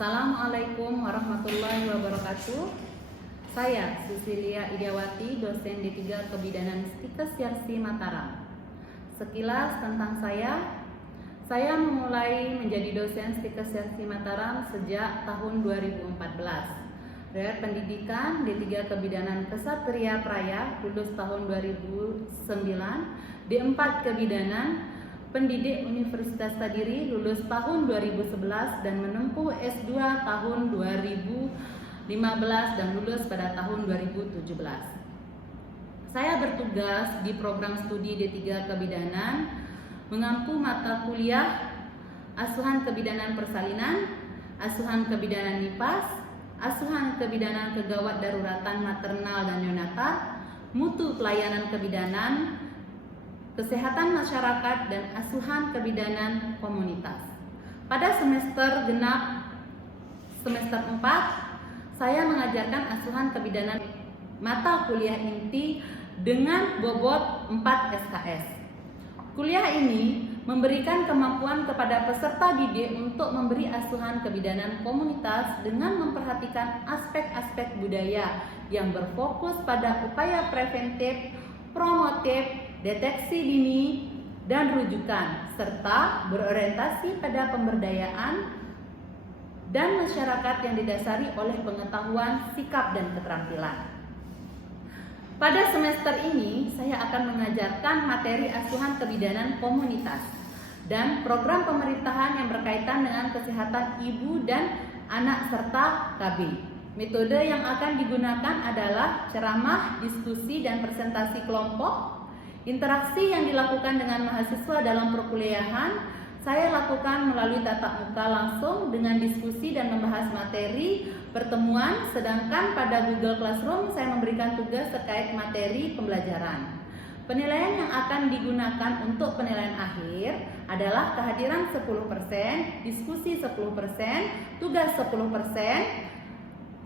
Assalamualaikum warahmatullahi wabarakatuh. Saya Susilia Idiawati, dosen D3 Kebidanan Stikes Yarsi Mataram. Sekilas tentang saya memulai menjadi dosen Stikes Yarsi Mataram sejak tahun 2014. Dari pendidikan D3 Kebidanan Kesatria Praya, lulus tahun 2009, D4 Kebidanan pendidik Universitas Sadiri, lulus tahun 2011 dan menempuh S2 tahun 2015 dan lulus pada tahun 2017. Saya bertugas di program studi D3 Kebidanan, mengampu mata kuliah Asuhan Kebidanan Persalinan, Asuhan Kebidanan NIPAS, Asuhan Kebidanan Kegawat Daruratan Maternal dan Neonatal, Mutu Pelayanan Kebidanan, Kesehatan Masyarakat, dan Asuhan Kebidanan Komunitas. Pada semester genap semester 4, saya mengajarkan asuhan kebidanan mata kuliah inti dengan bobot 4 SKS. Kuliah ini memberikan kemampuan kepada peserta didik untuk memberi asuhan kebidanan komunitas dengan memperhatikan aspek-aspek budaya yang berfokus pada upaya preventif, promotif, deteksi dini, dan rujukan, serta berorientasi pada pemberdayaan dan masyarakat yang didasari oleh pengetahuan, sikap, dan keterampilan. Pada semester ini, saya akan mengajarkan materi asuhan kebidanan komunitas dan program pemerintahan yang berkaitan dengan kesehatan ibu dan anak serta KB. Metode yang akan digunakan adalah ceramah, diskusi, dan presentasi kelompok. Interaksi yang dilakukan dengan mahasiswa dalam perkuliahan saya lakukan melalui tatap muka langsung dengan diskusi dan membahas materi pertemuan, sedangkan pada Google Classroom saya memberikan tugas terkait materi pembelajaran. Penilaian yang akan digunakan untuk penilaian akhir adalah kehadiran 10%, diskusi 10%, tugas 10%,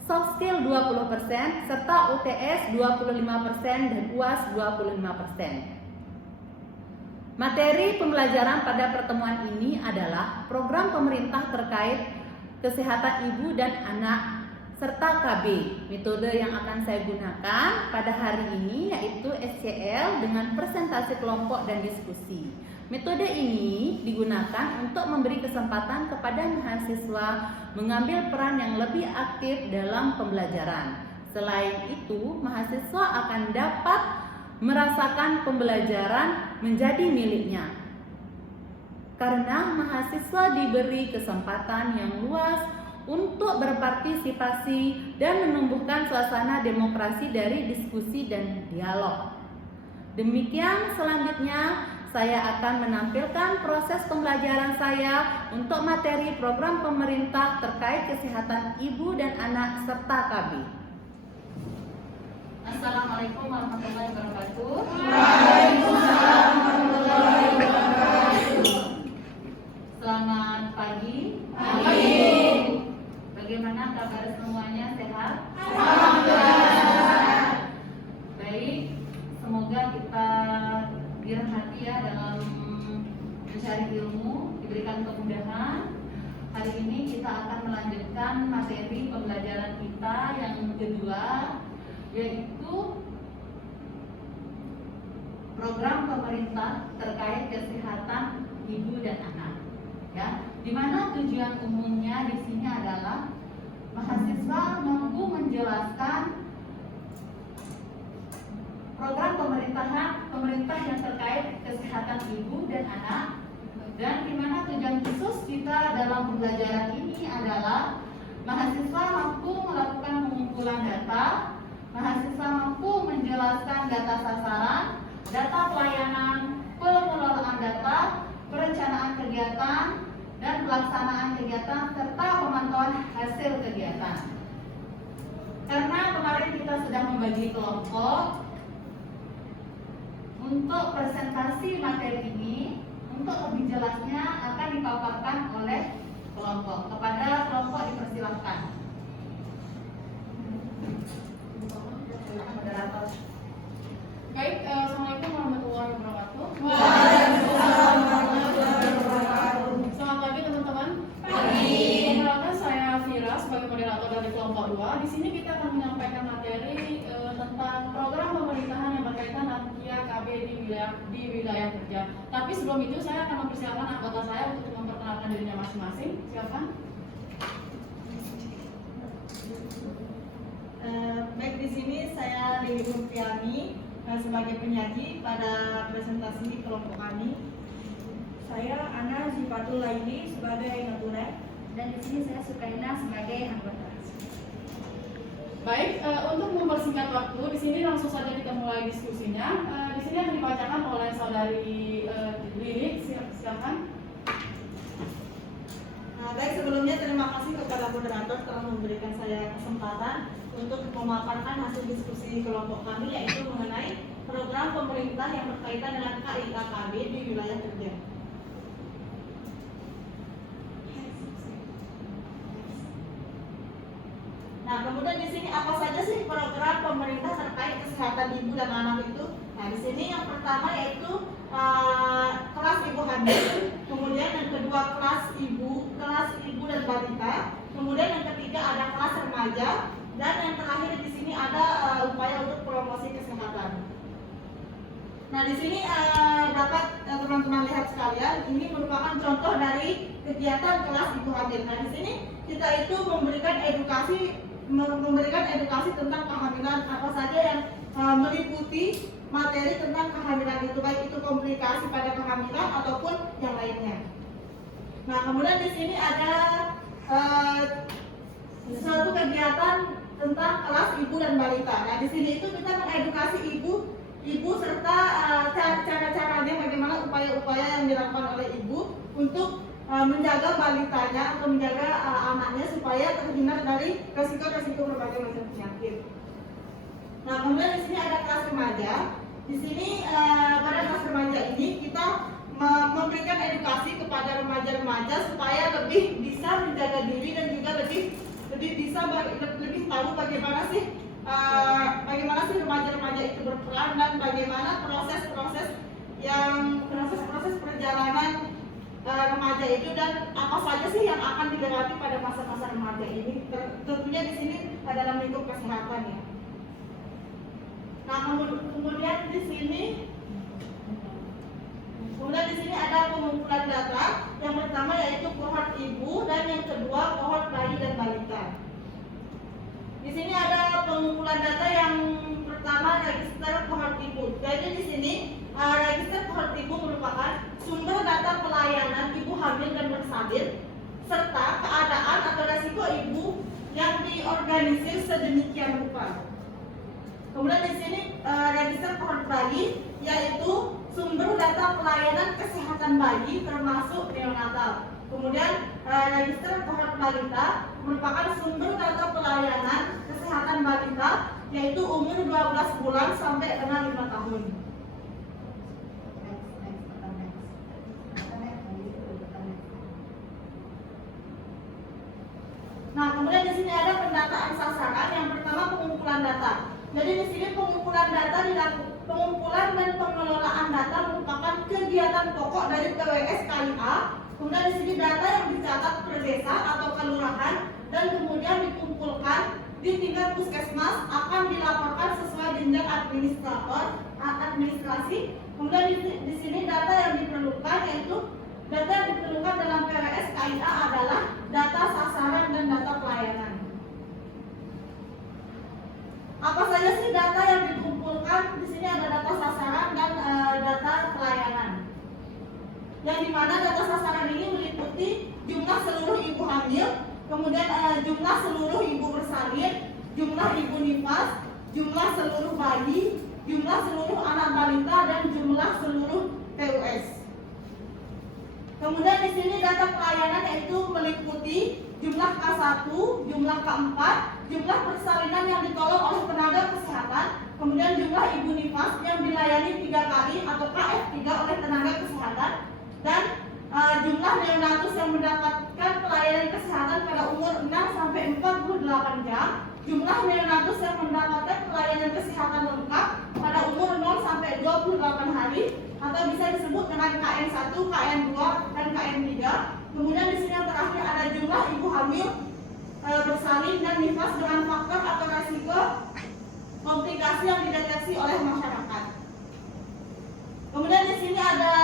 soft skill 20%, serta UTS 25% dan UAS 25%. Materi pembelajaran pada pertemuan ini adalah program pemerintah terkait kesehatan ibu dan anak serta KB. Metode yang akan saya gunakan pada hari ini yaitu SCL dengan presentasi kelompok dan diskusi. Metode ini digunakan untuk memberi kesempatan kepada mahasiswa mengambil peran yang lebih aktif dalam pembelajaran. Selain itu, mahasiswa akan dapat merasakan pembelajaran menjadi miliknya. Karena mahasiswa diberi kesempatan yang luas untuk berpartisipasi dan menumbuhkan suasana demokrasi dari diskusi dan dialog. Demikian selanjutnya saya akan menampilkan proses pembelajaran saya untuk materi program pemerintah terkait kesehatan ibu dan anak serta KB. Assalamualaikum warahmatullahi wabarakatuh. Waalaikumsalam warahmatullahi wabarakatuh. Selamat pagi. Pagi. Bagaimana kabar semuanya, sehat? Alhamdulillah. Baik, semoga kita dirahmati ya dalam mencari ilmu, diberikan kemudahan. Hari ini kita akan melanjutkan materi pembelajaran kita yang kedua, yaitu program pemerintah terkait kesehatan ibu dan anak. Ya, di mana tujuan umumnya di sini adalah mahasiswa mampu menjelaskan program pemerintah yang terkait kesehatan ibu dan anak, dan di mana tujuan khusus kita dalam pembelajaran ini adalah mahasiswa mampu melakukan pengumpulan data, mahasiswa mampu menjelaskan data sasaran, data pelayanan, pengelolaan data, perencanaan kegiatan, dan pelaksanaan kegiatan, serta pemantauan hasil kegiatan. Karena kemarin kita sudah membagi kelompok, untuk presentasi materi ini, untuk lebih jelasnya akan dipaparkan oleh kelompok. Kepada kelompok dipersilahkan. Moderator. Baik, Assalamualaikum warahmatullahi wabarakatuh. Waalaikumsalam warahmatullahi wabarakatuh. Selamat pagi teman-teman. Pagi. Perkenalkan saya kelompok 2. Di sini kita akan menyampaikan materi tentang program pemerintahan yang berkaitan lansia KB di wilayah kerja. Tapi sebelum itu saya akan mempersilakan anggota saya untuk memperkenalkan dirinya masing-masing. Silakan. Baik, di sini saya Dewi Nurfiani sebagai penyaji pada presentasi kelompok kami. Saya Ana Zifatul Laili sebagai natural. Dan di sini saya Sukaina sebagai anggota. Baik, untuk mempersingkat waktu, di sini langsung saja kita mulai diskusinya. Di sini akan dibacakan oleh saudari Lili. Silakan. Baik, sebelumnya terima kasih kepada moderator telah memberikan saya kesempatan untuk memaparkan hasil diskusi kelompok kami, yaitu mengenai program pemerintah yang berkaitan dengan KIKKB di wilayah kerja. Nah, kemudian di sini apa saja sih program pemerintah terkait kesehatan ibu dan anak itu? Nah, di sini yang pertama yaitu kelas ibu hamil, kemudian yang kedua kelas ibu dan balita, kemudian yang ketiga ada kelas remaja, dan yang terakhir di sini ada upaya untuk promosi kesehatan. Nah, di sini dapat teman-teman lihat sekalian, ini merupakan contoh dari kegiatan kelas ibu hamil. Nah, di sini kita itu memberikan edukasi tentang kehamilan, apa saja yang meliputi materi tentang kehamilan itu, baik itu komplikasi pada kehamilan ataupun yang lainnya. Nah, kemudian di sini ada suatu kegiatan tentang kelas ibu dan balita. Nah, di sini itu kita mengedukasi ibu serta cara-caranya, bagaimana upaya-upaya yang dilakukan oleh ibu untuk menjaga balitanya atau menjaga anaknya supaya terhindar dari resiko-resiko berbagai macam penyakit. Nah, kemudian di sini ada kelas remaja. Di sini pada kelas remaja ini kita memberikan edukasi kepada remaja-remaja supaya lebih bisa menjaga diri dan juga lebih tahu bagaimana sih remaja-remaja itu berperan dan bagaimana proses perjalanan remaja itu dan apa saja sih yang akan dilewati pada masa-masa remaja ini, tentunya di sini dalam lingkup kesehatan ya. Nah, kemudian di sini ada pengumpulan data. Yang pertama yaitu kohort ibu dan yang kedua kohort bayi dan balita. Di sini ada pengumpulan data yang pertama register kohort ibu. Jadi di sini register kohort ibu merupakan sumber data pelayanan ibu hamil dan bersalin serta keadaan atau resiko ibu yang diorganisir sedemikian rupa. Kemudian di sini register kohort bayi yaitu sumber data pelayanan kesehatan bayi termasuk neonatal. Kemudian register kohort balita merupakan sumber data pelayanan kesehatan balita yaitu umur 12 bulan sampai dengan 5 tahun. Nah, kemudian di sini ada pendataan sasaran. Yang pertama pengumpulan data. Jadi di sini pengumpulan dan pengelolaan data merupakan kegiatan pokok dari PWS KIA. Kemudian di sini data yang dicatat per desa atau kelurahan dan kemudian dikumpulkan di tingkat puskesmas akan dilaporkan sesuai jenjang administrasi. Kemudian di sini data yang diperlukan dalam PWS KIA adalah data sasaran dan data pelayanan. Apa saja sih data yang dikumpulkan? Di sini ada data sasaran dan data pelayanan. Yang dimana data sasaran ini meliputi jumlah seluruh ibu hamil, kemudian jumlah seluruh ibu bersalin, jumlah ibu nifas, jumlah seluruh bayi, jumlah seluruh anak balita dan jumlah seluruh TUS. Kemudian di sini data pelayanan yaitu meliputi jumlah K1, jumlah K4, jumlah persalinan yang ditolong oleh tenaga kesehatan, kemudian jumlah ibu nifas yang dilayani 3 kali atau KF3 oleh tenaga kesehatan, dan jumlah neonatus yang mendapatkan pelayanan kesehatan pada umur 6 sampai 48 jam, jumlah neonatus yang mendapatkan pelayanan kesehatan lengkap pada umur 0 sampai 28 hari atau bisa disebut dengan KN1, KN2, dan KN3. Kemudian di sini yang terakhir ada jumlah ibu hamil bersalin dan nifas dengan faktor atau resiko komplikasi yang dideteksi oleh masyarakat. Kemudian di sini ada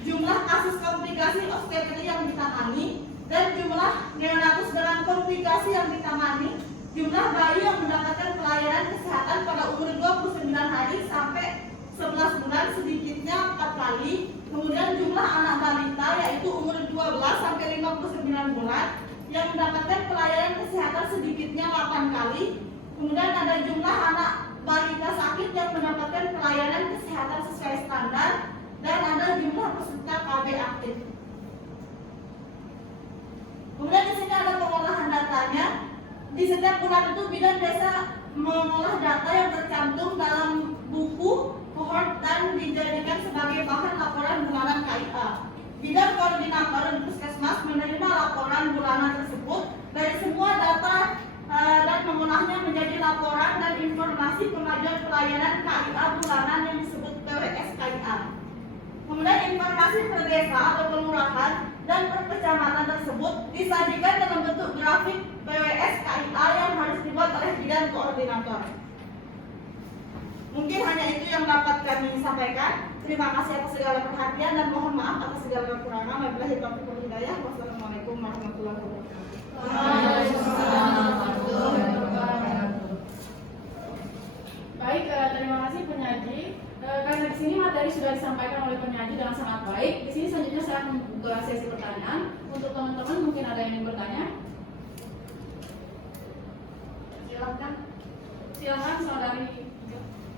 jumlah kasus komplikasi obstetri yang ditangani dan jumlah neonatus dengan komplikasi yang ditangani, jumlah bayi yang mendapatkan pelayanan kesehatan pada umur 29 hari sampai 11 bulan sedikitnya 4 kali. Kemudian jumlah anak balita yaitu umur 12 sampai 59 bulan yang mendapatkan pelayanan kesehatan sedikitnya 8 kali. Kemudian ada jumlah anak balita sakit yang mendapatkan pelayanan kesehatan sesuai standar dan ada jumlah peserta KB aktif. Kemudian di sini ada pengolahan datanya. Di setiap bulan itu bidan desa mengolah data yang tercantum dalam buku kohort dan dijadikan sebagai bahan laporan bulanan KIA. Bidan koordinator di puskesmas menerima laporan bulanan tersebut dari semua data dan mengolahnya menjadi laporan dan informasi kemajuan pelayanan KIA bulanan yang disebut PWS KIA. Kemudian informasi per desa atau kelurahan dan per kecamatan tersebut disajikan dalam bentuk grafik PWS KIA yang harus dibuat oleh bidan koordinator. Mungkin hanya itu yang dapat kami sampaikan. Terima kasih atas segala perhatian dan mohon maaf atas segala kekurangan. Wabillahi taufiq wal hidayah. Wassalamualaikum warahmatullahi wabarakatuh. Baik, terima kasih penyaji. Karena di sini materi sudah disampaikan oleh penyaji dengan sangat baik. Di sini selanjutnya saya akan membuka sesi pertanyaan. Untuk teman-teman mungkin ada yang ingin bertanya. Silakan. Silakan saudari.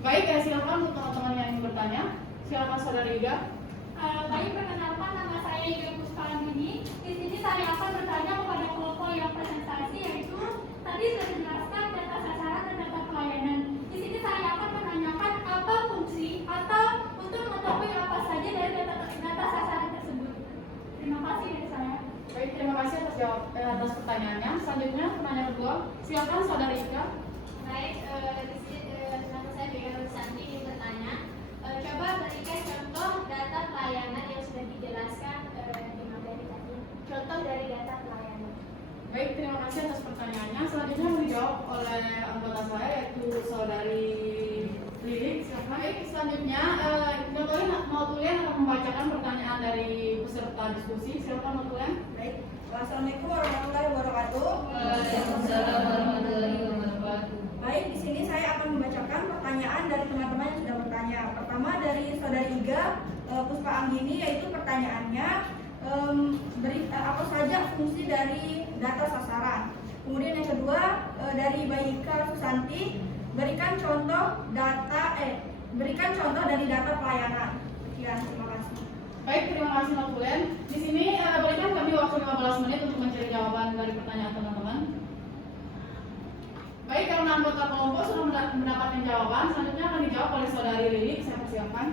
Baik, silakan untuk teman-teman yang ingin bertanya. Silakan saudari Iga. Baik, perkenalkan nama saya Iga Puspalandini. Di sini saya akan bertanya kepada kelompok yang presentasi, yaitu tadi sudah dijelaskan data sasaran dan data pelayanan. Di sini saya akan menanyakan apa fungsi atau untuk mengetahui apa saja dari data sasaran tersebut. Terima kasih dari saya. Baik, terima kasih atas pertanyaannya. Selanjutnya penanya kedua. Silakan saudari Iga. Baik, di sini nama saya Bega Rusanti ingin bertanya. Coba berikan contoh data pelayanan yang sudah dijelaskan di materi tadi. Contoh dari data pelayanan. Baik, terima kasih atas pertanyaannya. Selanjutnya dijawab oleh anggota saya yaitu saudari Lilik. Silakan. Baik, selanjutnya Notulen akan membacakan pertanyaan dari peserta diskusi. Silakan Notulen. Baik. Assalamualaikum warahmatullahi wabarakatuh. Waalaikumsalam warahmatullahi wabarakatuh. Baik, di sini saya akan membacakan pertanyaan dari teman-teman yang sudah bertanya. Pertama dari saudari Iga Puspa Anggini, yaitu pertanyaannya apa saja fungsi dari data sasaran. Kemudian yang kedua dari Baika Susanti, berikan contoh dari data pelayanan. Sekian, terima kasih. Baik, terima kasih Notulen. Di sini berikan kami waktu 15 menit untuk mencari jawaban dari pertanyaan teman-teman. Baik, karena anggota kelompok sudah mendapatkan jawaban, selanjutnya akan dijawab oleh saudari Lilik. Saya persilakan.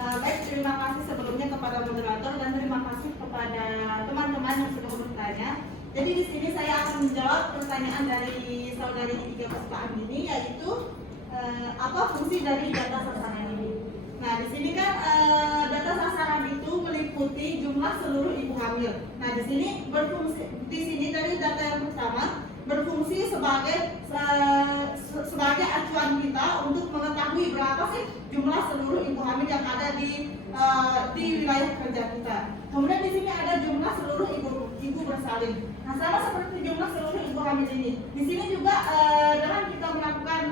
Baik, terima kasih sebelumnya kepada moderator dan terima kasih kepada teman-teman yang sudah bertanya. Jadi di sini saya akan menjawab pertanyaan dari saudari Iga Puspa Anggini, yaitu apa fungsi dari data sasaran ini. Nah, di sini kan data sasaran itu meliputi jumlah seluruh ibu hamil. Nah, di sini dari data yang pertama berfungsi sebagai acuan kita untuk mengetahui berapa sih jumlah seluruh ibu hamil yang ada di wilayah kerja kita. Kemudian di sini ada jumlah seluruh ibu bersalin. Nah, sama seperti jumlah seluruh ibu hamil ini. Di sini juga dengan kita melakukan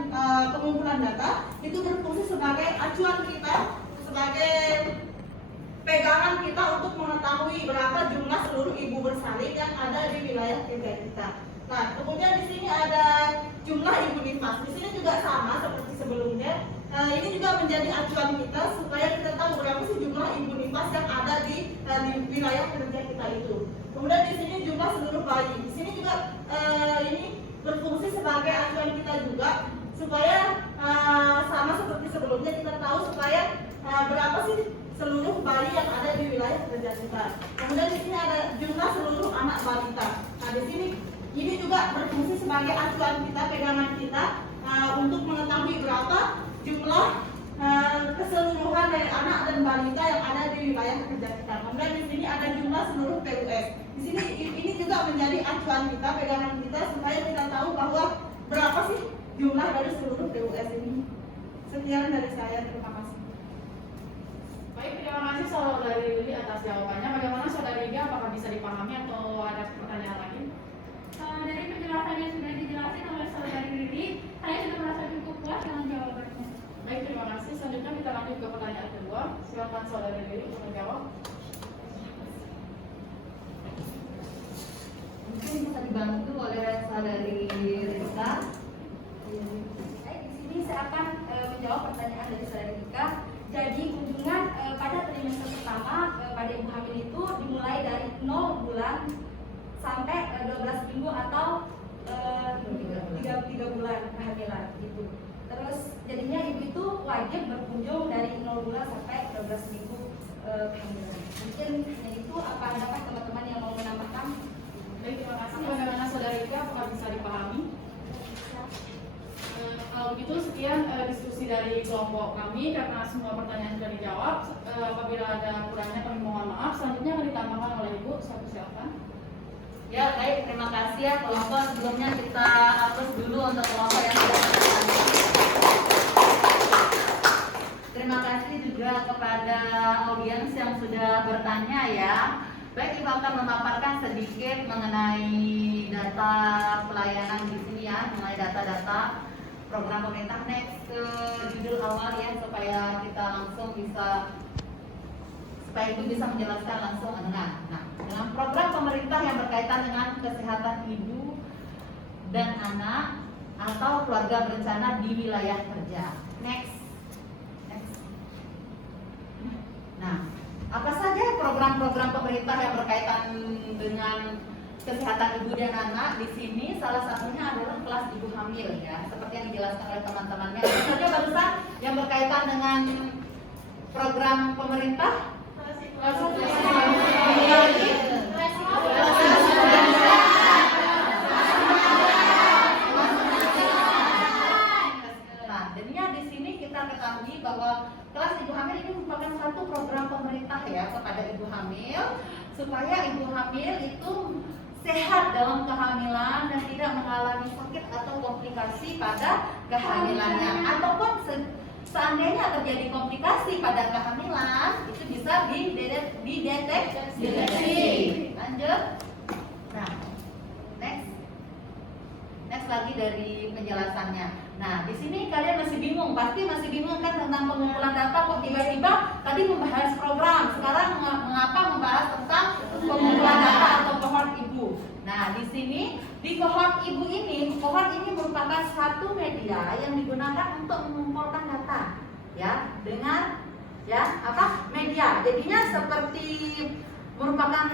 pengumpulan data itu berfungsi sebagai acuan kita, sebagai pegangan kita untuk mengetahui berapa jumlah seluruh ibu bersalin yang ada di wilayah kerja kita. Nah, kemudian di sini ada jumlah ibu nifas. Di sini juga sama seperti sebelumnya. Ini juga menjadi acuan kita supaya kita tahu berapa sih jumlah ibu nifas yang ada di wilayah kerja kita itu. Kemudian di sini jumlah seluruh bayi. Di sini juga ini berfungsi sebagai acuan kita juga supaya sama seperti sebelumnya kita tahu supaya berapa sih seluruh bayi yang ada di wilayah kerja kita. Kemudian di sini ada jumlah seluruh anak balita. Nah, di sini ini juga berfungsi sebagai acuan kita, pegangan kita untuk mengetahui berapa jumlah keseluruhan dari anak dan balita yang ada di wilayah kerja kita. Kemudian di sini ada jumlah seluruh PUS. Di sini ini juga menjadi acuan kita, pegangan kita supaya kita tahu bahwa berapa sih jumlah dari seluruh TUS ini. Sekian dari saya, terima kasih. Baik, terima kasih Saudari Lili atas jawabannya. Bagaimana Saudari Iga, apakah bisa dipahami atau ada pertanyaan lagi? Dari penjelasan yang sudah dijelaskan oleh Saudari Lili, saya sudah merasa cukup puas dengan jawabannya. Baik, terima kasih. Selanjutnya kita lanjut ke pertanyaan kedua. Silakan Saudari Lili untuk menjawab. Mungkin bisa dibantu oleh saudari Risa. Baik, di sini saya akan menjawab pertanyaan dari saudari Ika. Jadi kunjungan pada trimester pertama pada ibu hamil itu dimulai dari 0 bulan sampai 12 minggu atau 3 bulan kehamilan gitu. Terus jadinya ibu itu wajib berkunjung dari 0 bulan sampai 12 minggu kehamilan. Mungkin hanya itu. Apa dapat teman-teman yang mau menambahkan? Baik, terima kasih. Bagaimana Saudari Ika, apakah bisa dipahami? Kalau begitu sekian diskusi dari kelompok kami karena semua pertanyaan sudah dijawab. Apabila ada kurangnya kami mohon maaf. Selanjutnya akan ditambahkan oleh Ibu. Saya persilakan. Ya baik, terima kasih ya kelompok. Sebelumnya kita hapus dulu untuk kelompok yang sudah bertanya. Terima kasih juga kepada audiens yang sudah bertanya ya. Baik, Ibu akan memaparkan sedikit mengenai data pelayanan di sini ya, mengenai data-data program pemerintah. Next ke judul awal ya, supaya kita langsung bisa, supaya Ibu bisa menjelaskan langsung dengan program pemerintah yang berkaitan dengan kesehatan ibu dan anak atau keluarga berencana di wilayah kerja. Next. Nah, apa saja program-program pemerintah yang berkaitan dengan kesehatan ibu dan anak? Di sini salah satunya adalah kelas ibu hamil ya, seperti yang dijelaskan oleh teman-temannya. Apa saja barusan yang berkaitan dengan program pemerintah? Nah, jadinya di sini kita ketahui bahwa kelas ibu hamil ini merupakan satu program pemerintah ya kepada ibu hamil supaya ibu hamil itu sehat dalam kehamilan dan tidak mengalami sakit atau komplikasi pada kehamilannya, ataupun seandainya terjadi komplikasi pada kehamilan itu bisa dideteksi. Lanjut. Nah, next lagi dari penjelasannya. Nah, di sini kalian masih bingung, pasti masih bingung kan tentang pengumpulan data, kok tiba-tiba tadi membahas program, sekarang mengapa membahas tentang pengumpulan data atau cohort ibu. Nah, di sini di cohort ibu ini, cohort ini merupakan satu media yang digunakan untuk mengumpulkan data, ya, dengan media. Jadinya seperti merupakan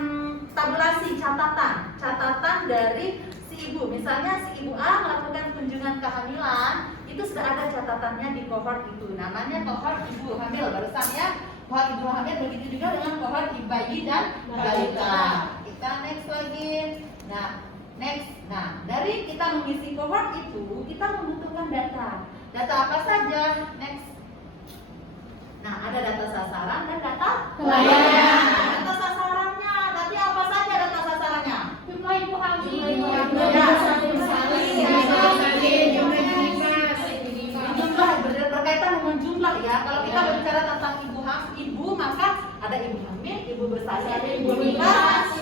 tabulasi catatan dari si ibu. Misalnya si ibu A melakukan kunjungan kehamilan, itu sudah ada catatannya di cohort itu. Namanya cohort ibu hamil barusan ya. Cohort ibu hamil begitu juga dengan cohort bayi dan balita. Kita next lagi. Nah, dari kita mengisi cohort itu, kita membutuhkan data. Data apa saja? Next. Nah, ada data sasaran dan data pelayanan. Data sasarannya, tapi apa saja data sasarannya? Jumlah ibu hamil. Jumlah berkaitan dengan jumlah ya. Kalau kita berbicara tentang ibu maka ada ibu hamil, ibu bersalin, ibu nifas,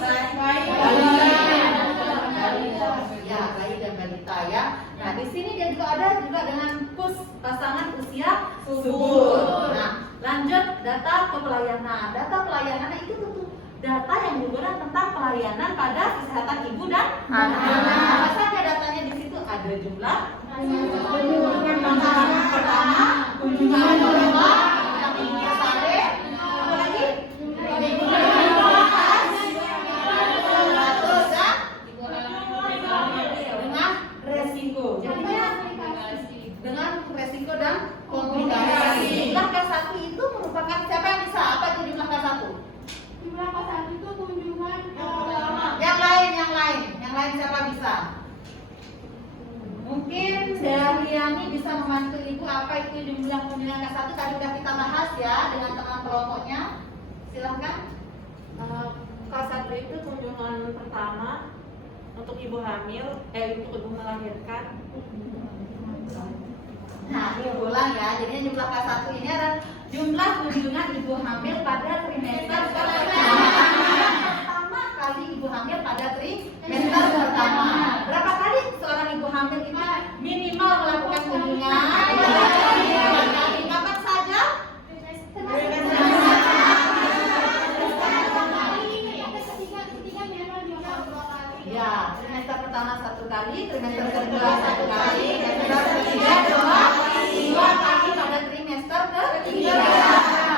bayi dan balita ya. Nah, di sini dia juga ada dengan kus pasangan usia subur. Nah, lanjut data kepelayanan. Data pelayanan itu tentu data yang berhubungan tentang pelayanan pada kesehatan ibu dan anak. Apa saja datanya di situ? Ada jumlah kunjungan pertama, kunjungan kedua, kunjungan salin, apa lagi? Dengan resiko. Jadinya dengan resiko dan komplikasi. Jumlah K1 itu merupakan siapa yang bisa? Apa itu jumlah K1? Jumlah K1 itu kunjungan Yang lain siapa bisa? Mungkin Dahliani bisa membantu ibu apa itu jumlah kunjungan K1 tadi sudah kita bahas ya dengan teman kelompoknya. Silahkan. K1 itu kunjungan pertama, untuk ibu hamil, untuk ibu melahirkan. Nah, ini ulang ya. Jadinya jumlah K1 ini adalah jumlah kunjungan ibu hamil pada trimester pertama kali ibu hamil pada trimester pertama. Berapa kali seorang ibu hamil ini minimal melakukan kunjungan? Kapan saja? Ya, trimester pertama 1 kali, trimester kedua 1 kali, trimester ketiga 2 kali pada trimester ketiga.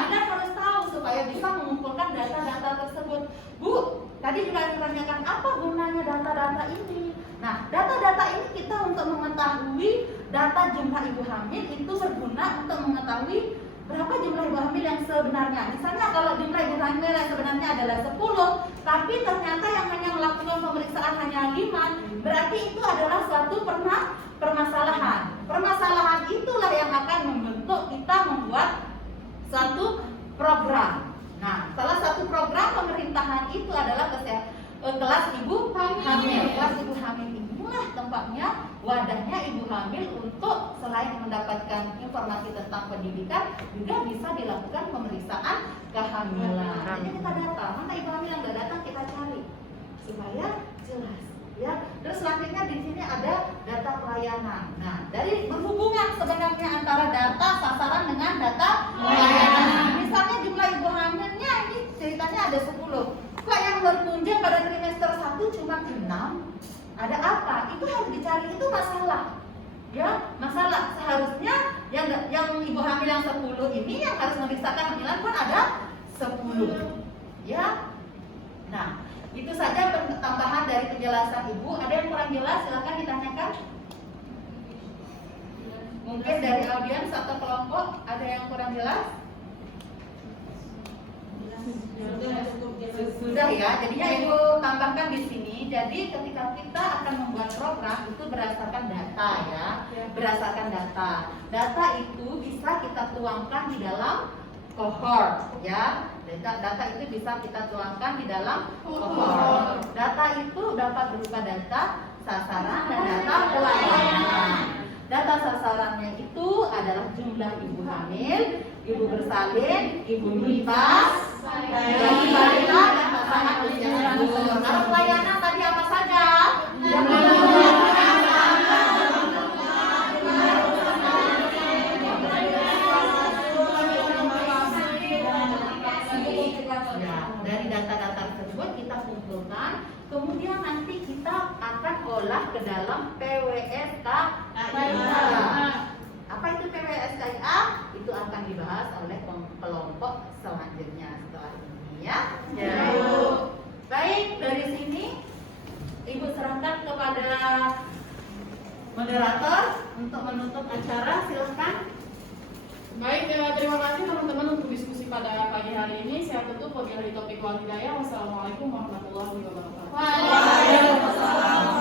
Kita harus tahu supaya bisa mengumpulkan data-data tersebut. Bu, tadi juga ditanyakan apa gunanya data-data ini. Nah, data-data ini kita untuk mengetahui data jumlah ibu hamil itu berguna untuk mengetahui berapa jumlah ibu hamil yang sebenarnya. Misalnya kalau jumlah ibu hamil yang sebenarnya adalah 10, tapi ternyata yang hanya melakukan pemeriksaan hanya 5, berarti itu adalah suatu permasalahan. Permasalahan itulah yang akan membentuk kita membuat satu program. Nah, salah satu program pemerintahan itu adalah kelas ibu hamil. Kelas ibu hamil inilah tempatnya, wadahnya ibu hamil untuk selain mendapatkan informasi tentang pendidikan, juga bisa dilakukan pemeriksaan kehamilan. Jadi kita data, mana ibu hamil yang nggak datang kita cari supaya jelas. Ya, terus selanjutnya di sini ada data pelayanan. Nah, dari berhubungan sebenarnya antara data sasaran dengan data pelayanan. Misalnya jumlah ibu hamilnya ini ceritanya ada 10. Kok yang berkunjung pada trimester 1 cuma 6? Ada apa? Itu harus dicari, itu masalah. Ya, masalah. Seharusnya yang ibu hamil yang 10 ini yang harus memeriksa kehamilan pun ada 10. Ya. Nah, itu saja tambahan dari penjelasan Ibu. Ada yang kurang jelas? Silakan ditanyakan. Mungkin dari audiens atau kelompok ada yang kurang jelas? Sudah ya. Jadinya Ibu tambahkan di sini. Jadi ketika kita akan membuat program itu berdasarkan data ya. Berdasarkan data. Data itu bisa kita tuangkan di dalam cohort ya. Data itu bisa kita tuangkan di dalam cohort. Data itu dapat berupa data sasaran dan data pelayanan. Data sasarannya itu adalah jumlah ibu hamil, ibu bersalin, ibu nifas, bayi balita dan pasangan usia subur. Kalau pelayanan tadi apa saja? Dari data-data tersebut kita kumpulkan, kemudian nanti kita akan olah ke dalam PWSKIA. Apa itu PWSKIA? Itu akan dibahas oleh kelompok selanjutnya setelah ini ya. Baik, dari sini Ibu serahkan kepada moderator untuk menutup acara. Silahkan. Baik, terima kasih teman-teman untuk diskusi pada pagi hari ini. Saya tutup wabillahi taufiq wal hidayah. Wassalamualaikum warahmatullahi wabarakatuh. Waalaikumsalam.